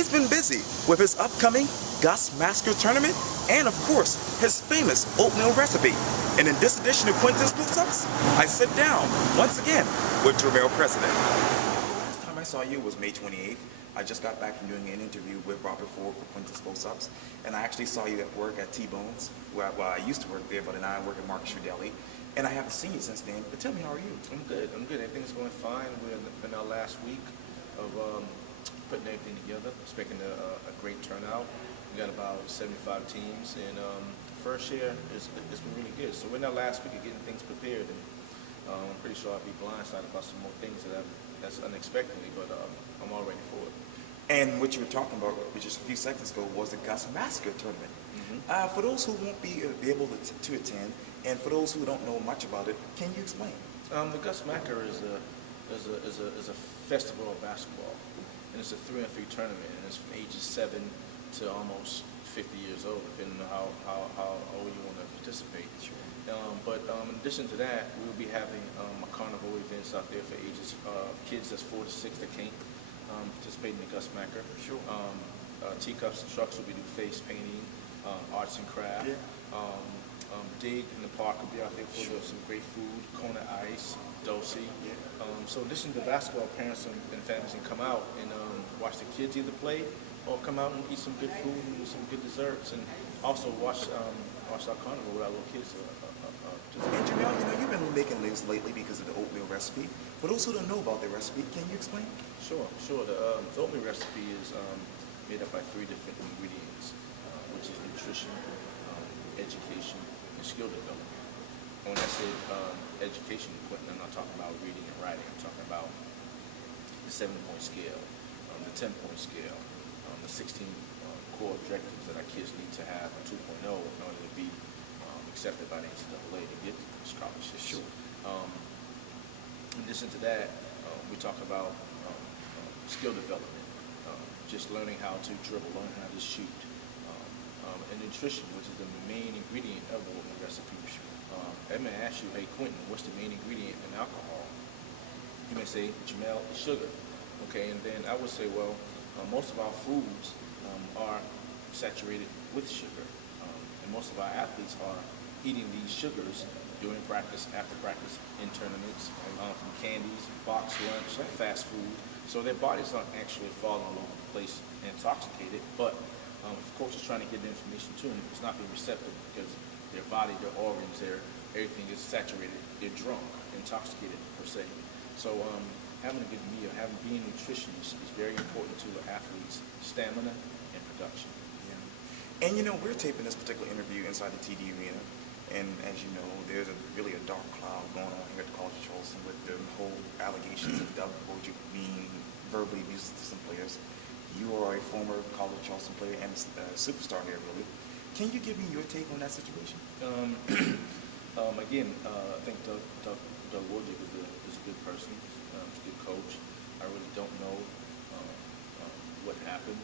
He's been busy with his upcoming Gus Macker tournament and, of course, his famous Oatmeal Recipe. And in this edition of Quintin's Close-Ups, I sit down once again with Jermel President. The last time I saw you was May 28th. I just got back from doing an interview with Robert Ford for Quintin's Close-Ups, and I actually saw you at work at T-Bones. Well, I used to work there, but now I work at Marcus Deli, and I haven't seen you since then. But tell me, how are you? I'm good. Everything's going fine. We're in our last week of putting everything together, expecting a great turnout. We got about 75 teams, and first year it's been really good. So we're in our last week of getting things prepared, and I'm pretty sure I'll be blindsided about some more things that's unexpectedly, but I'm all ready for it. And what you were talking about just a few seconds ago was the Gus Macker tournament. Mm-hmm. For those who won't be able to attend, and for those who don't know much about it, can you explain? The Gus Macker is a festival of basketball, and it's a 3-on-3 tournament, and it's from ages 7 to almost 50 years old, depending on how old you want to participate. Sure. But in addition to that, we'll be having a carnival events out there for ages kids that's 4 to 6 that can't participate in the Gus Macker. Sure. Teacups and trucks will be doing face painting, arts and craft. Yeah. Dig in the park will be out there for some great food, Kona ice, dosi. Yeah. So in addition to basketball, parents and families can come out and watch the kids either play or come out and eat some good food and some good desserts, and also watch our carnival with our little kids. And Jermel, you've been making lists lately because of the Oatmeal Recipe. For those who don't know about the recipe, can you explain? Sure. The Oatmeal Recipe is made up by 3 different ingredients, which is nutrition, education, and skill development. When I say education, I'm not talking about reading and writing. I'm talking about the 7-point scale, the 10-point scale, the 16 core objectives that our kids need to have a 2.0 in order to be accepted by the NCAA to get scholarships. Sure. In addition to that, we talk about skill development, just learning how to dribble, learning how to shoot, and nutrition, which is the main ingredient of the Oatmeal Recipe. I may ask you, hey Quintin, what's the main ingredient in alcohol? You may say, Jermel, it's sugar. Okay, and then I would say, well, most of our foods are saturated with sugar, and most of our athletes are eating these sugars during practice, after practice, in tournaments, from candies, box lunch, fast food. So their bodies aren't actually falling all over the place and intoxicated, but of course it's trying to get the information to them. It's not being receptive because their body, their organs, everything is saturated. They're drunk, intoxicated per se. So having a good meal, being nutritious is very important to an athlete's stamina and production. Yeah. And we're taping this particular interview inside the TD Arena. And as you know, there's really a dark cloud going on here at the College of Charleston with the whole allegations of Doug Wojcik being verbally abusive to some players. You are a former College of Charleston player and a superstar here, really. Can you give me your take on that situation? Again, I think Doug Wojcik is a good person. He's a good coach. I really don't know what happened,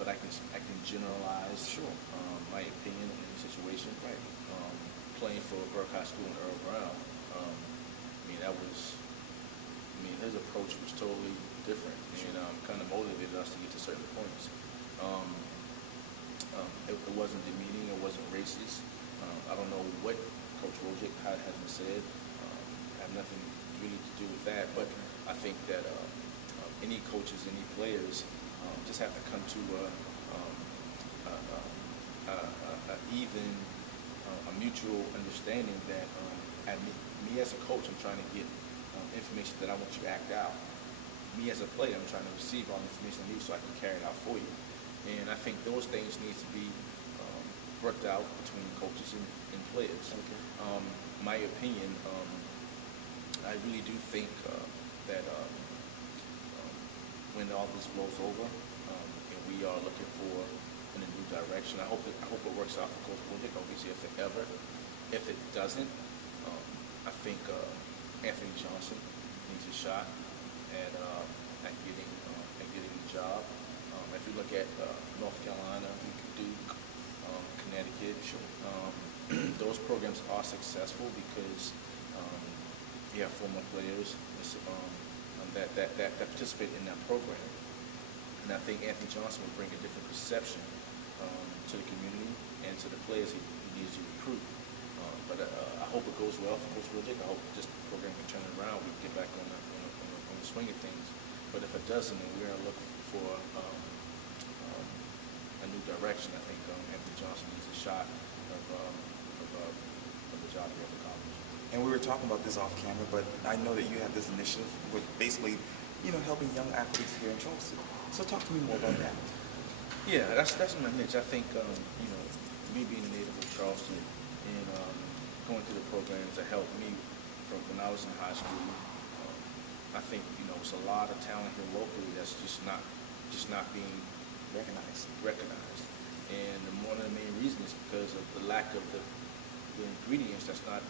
but I can generalize my opinion in the situation. Right. Playing for Burke High School in Earl Brown, his approach was totally different, and kind of motivated us to get to certain points. It wasn't demeaning, it wasn't racist. I don't know what Coach Wojcik has said. I have nothing really to do with that, but I think that any coaches, any players just have to come to a mutual understanding that me as a coach, I'm trying to get information that I want you to act out. Me as a player, I'm trying to receive all the information I need so I can carry it out for you. And I think those things need to be worked out between coaches and players. Okay. My opinion, I really do think that when all this blows over and we are looking for in a new direction, I hope it works out for Coach Wojcik. Obviously, if it doesn't, I think Anthony Johnson needs a shot at getting the job. If you look at North Carolina, Duke, Connecticut, those programs are successful because you have former players that participate in that program. And I think Anthony Johnson will bring a different perception to the community and to the players he needs to recruit. But I hope it goes well for Coach Willick. I hope this program can turn it around. We can get back on the swing of things. But if it doesn't, then we're going to look for a new direction. I think Anthony Johnson needs a shot of the job here at the college. And we were talking about this off camera, but I know that you have this initiative with basically, helping young athletes here in Charleston. So talk to me more about that. Yeah, that's my niche. I think, me being a native of Charleston and going through the programs that helped me from when I was in high school, I think, it's a lot of talent here locally that's just not being recognized. And one of the main reasons is because of the lack of the ingredients that's not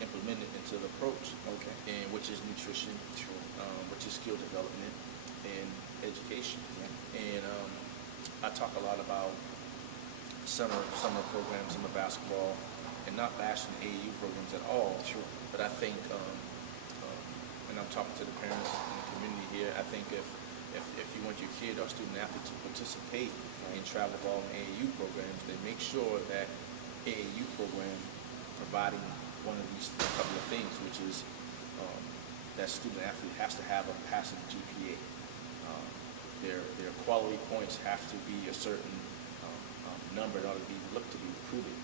implemented into the approach. Okay. And which is nutrition, which is skill development and education. Yeah. And I talk a lot about summer programs, summer basketball, and not bashing AAU programs at all. Sure. But I think, and I'm talking to the parents in the community here, I think if you want your kid or student athlete to participate in travel ball and AAU programs, then make sure that AAU program providing one of these couple of things, which is that student athlete has to have a passing GPA. Their quality points have to be a certain number in order to be looked to be recruited.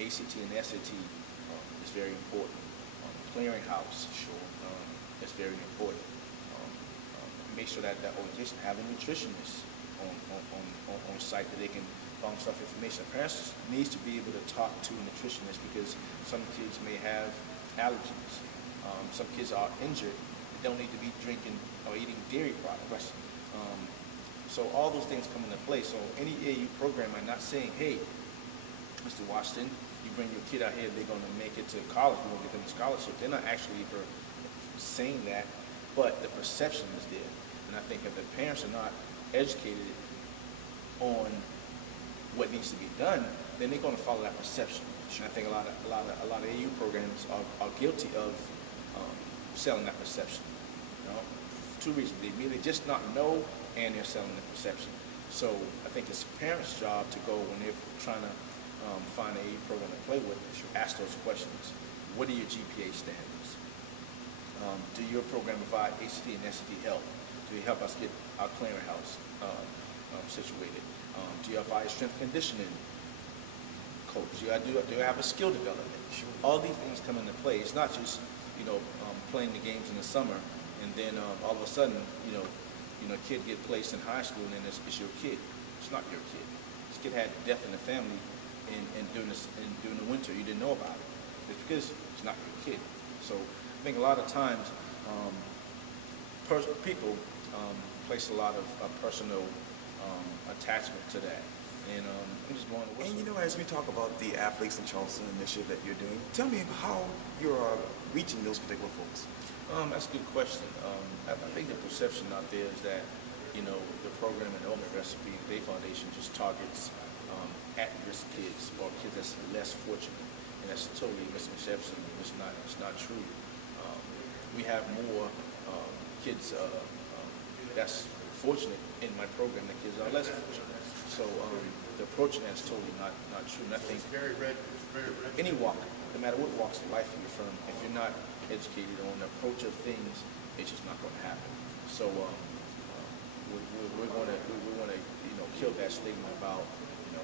ACT and SAT is very important. Clearinghouse is very important. Make sure that organization have a nutritionist on site that they can bounce off information. Parents needs to be able to talk to a nutritionist because some kids may have allergies. Some kids are injured. They don't need to be drinking or eating dairy products. So all those things come into play. So any AAU program, I'm not saying, hey, Mr. Washington, you bring your kid out here, they're going to make it to college, we're going to get them a scholarship. They're not actually saying that, but the perception is there. And I think if the parents are not educated on what needs to be done, then they're going to follow that perception. And I think a lot of AAU programs are guilty of selling that perception. Two reasons: they just not know, and they're selling the perception. So I think it's parents' job to go when they're trying to find an AAU program to play with, ask those questions. What are your GPA standards? Do your program provide ACT and SAT help? Do you help us get our clearinghouse situated? Do you provide strength conditioning coach? Do you have a skill development? Sure. All these things come into play. It's not just playing the games in the summer and then all of a sudden a kid get placed in high school and then it's your kid. It's not your kid. This kid had death in the family and during the winter you didn't know about it. It's because it's not your kid. So I think a lot of times people place a lot of personal attachment to that. And I'm just blowing the whistle. And as we talk about the Athletes in Charleston initiative that you're doing, tell me how you're reaching those particular folks. That's a good question. I think the perception out there is that, the program and the Oatmeal Recipe and Day Foundation just targets at-risk kids or kids that's less fortunate. And that's totally a misconception. It's not true. We have more kids that's fortunate in my program than kids are less fortunate. So the approach to that is totally not true. And I think any walk, no matter what walks of life you're from, if you're not educated on the approach of things, it's just not going to happen. So we're going to kill that stigma about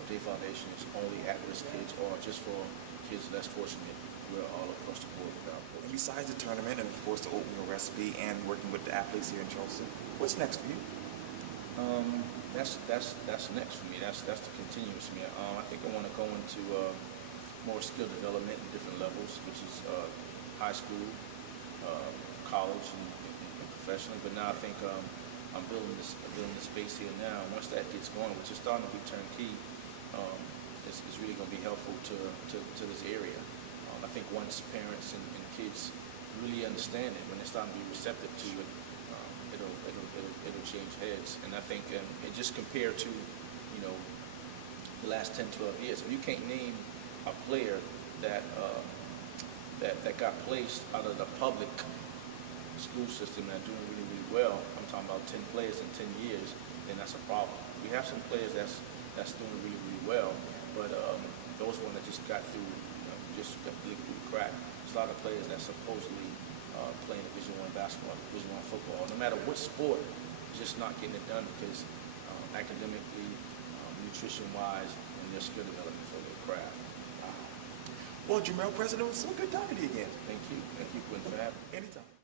Day Foundation is only at-risk kids or just for kids less fortunate. We're all across the board with our approach. And besides the tournament and of course the Oatmeal Recipe and working with the athletes here in Charleston, what's next for you? That's next for me. That's the continuous for me. I think I want to go into more skill development at different levels, which is high school, college, and professionally. But now I think I'm building this space here now. Once that gets going, which is starting to be turnkey, it's really going to be helpful to this area. I think once parents and kids really understand it, when they're starting to be receptive to it, it'll change heads. And I think it just compared to the last 10, 12 years. If you can't name a player that got placed out of the public school system and doing really, really well, I'm talking about 10 players in 10 years, then that's a problem. We have some players that's doing really, really well, but those ones that just got through, just got through the crack. There's a lot of players that supposedly playing Division I basketball, Division I football, no matter what sport, just not getting it done because academically, nutrition-wise, and their skill development for their craft. Well, Jermel President, it was so good talking to you again. Thank you, Quintin, for having me. Anytime.